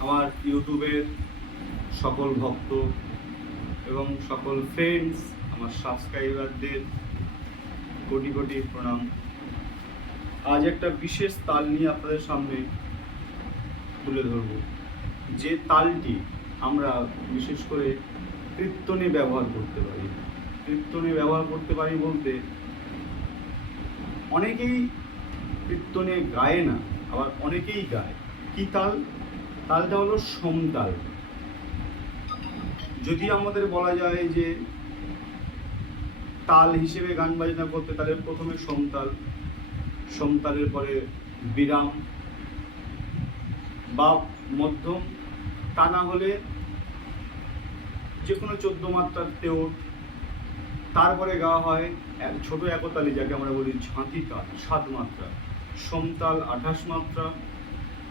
আমার ইউটিউবের সকল ভক্ত এবং সকল ফ্রেন্ডস আমার সাবস্ক্রাইবারদের কোটি কোটি প্রণাম। আজ একটা বিশেষ তাল নিয়ে আপনাদের সামনে তুলে ধরব। যে তালটি আমরা বিশেষ করে কীর্তনে ব্যবহার করতে পারি। কীর্তনে ব্যবহার করতে পারি বলতে অনেকেই কীর্তনে গায় না, আবার অনেকেই গায়। কী তাল? তালটা হলো সমতাল যদি আমাদের বলা যায় যে তাল হিসেবে গান বাজনা করতে, তাহলে প্রথমে সমতাল সমতালের পরে বিরাম বা মধ্যম। তা না হলে যে কোনো চোদ্দ মাত্রার তেও। তারপরে গাওয়া হয় এক ছোট একতালি, যাকে আমরা বলি ঝাঁতি তাল, সাত মাত্রা। সমতাল আঠাশ মাত্রা।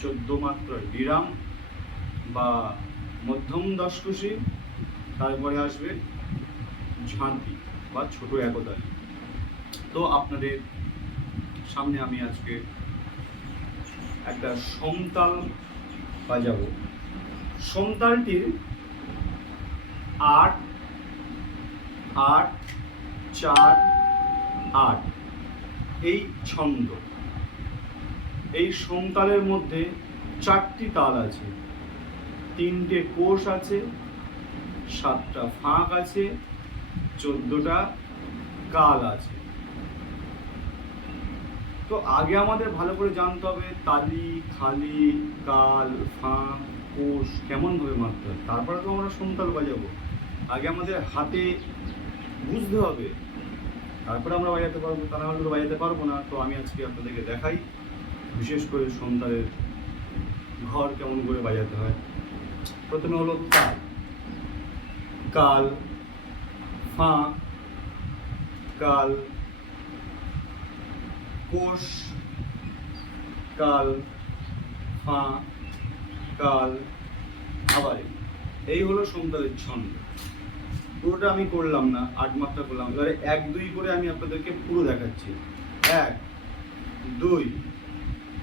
চোদ্দ মাত্রার বিরাম বা মধ্যম দশকুশি, তারপরে আসবে ঝাঁতি বা ছোট একতালি তো আপনাদের সামনে আমি আজকে একটা সমতাল বাজাবো। সমতালটির আট আট, চার, আট, এই ছন্দ। এই সমতালের মধ্যে চারটি তাল আছে। তিনটে কোষ আছে, সাতটা ফাঁক আছে, চোদ্দটা কাল আছে। তো আগে আমাদের ভালো করে জানতে হবে তালি, খালি কাল ফাঁক, কোষ কেমন ভাবে মারতে হবে তারপরে তো আমরা সমতাল বাজাবো। আগে আমাদের হাতে বুঝতে হবে। তারপরে আমরা বাজাতে পারব। তা না হলে তো বাজাতে পারব না। তো আমি আজকে আপনাদেরকে দেখাই। বিশেষ করে সন্তানের ঘর কেমন করে বাজাতে হয়? প্রথমে হলো কাল কাল ফাঁ কাল কোষ কাল ফাঁ কাল আবার। এই। হলো সন্তানের ছন্দ। পুরোটা আমি করলাম না আট মাত্রা করলাম। এবারে এক দুই করে আমি আপনাদেরকে পুরো দেখাচ্ছি। এক, দুই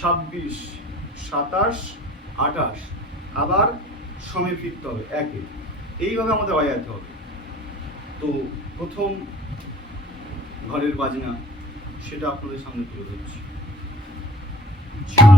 ছাব্বিশ সাতাশ আঠাশ। আবার সময় ফিরতে হবে একে। এইভাবে আমাদের বাজাতে হবে। তো প্রথম ঘরের বাজনা সেটা আপনাদের সামনে তুলে ধরছি। ঝা,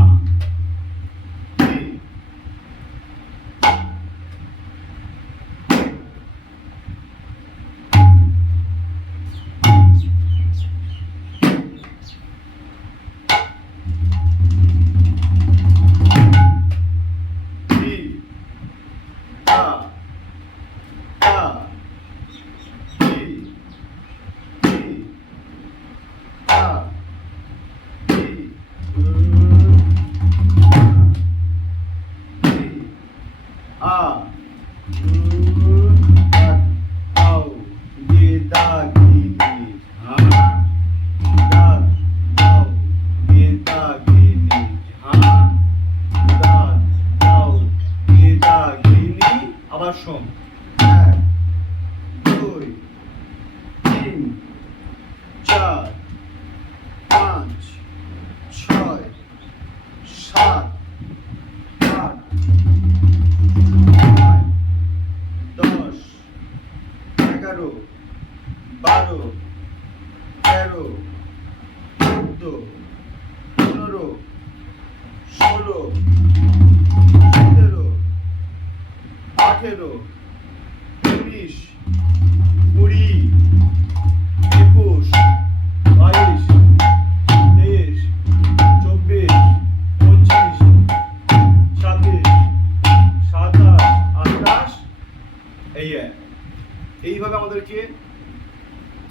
এক দুই তিন চার, পাঁচ, ছয়, সাত, আট দশ, এগারো, বারো, তেরো, চোদ্দ, পনেরো, ষোলো, সতেরো, আঠেরো উনিশ কুড়ি, একুশ, বাইশ, তেইশ, চব্বিশ, পঁচিশ, ছাব্বিশ, সাতাশ, আঠাশ। এই। এইভাবে আমাদেরকে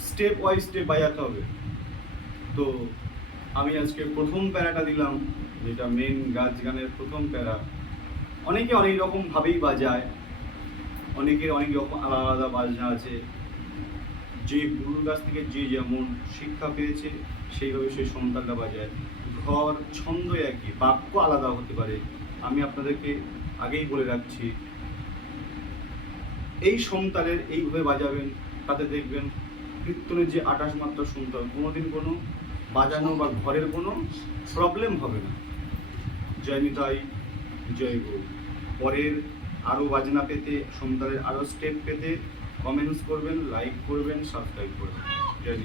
স্টেপ ওয়াইজ স্টেপ বাজাতে হবে। তো আমি আজকে প্রথম প্যারাটা দিলাম, যেটা মেন গাছ গানের প্রথম প্যারা। অনেকে অনেক রকমভাবেই বাজায়। অনেকের অনেক রকম আলাদা আলাদা বাজনা আছে। যে গুরুর কাছ থেকে যে যেমন শিক্ষা পেয়েছে, সেইভাবে সেই সন্তানটা বাজায়। ঘর ছন্দ একই, বাক্য আলাদা হতে পারে। আমি আপনাদেরকে আগেই বলে রাখছি, এই সন্তানের এইভাবে বাজাবেন, তাতে দেখবেন কীর্তনের যে আঠাশ মাত্রা হবে কোনোদিন কোনো বাজানো বা ঘরের কোনো প্রবলেম হবে না। জয় নিতাই, জয় গুরু পরের আরও বাজনা পেতে সন্তানের আরও স্টেপ পেতে কমেন্টস করবেন লাইক করবেন সাবস্ক্রাইব করবেন। জয়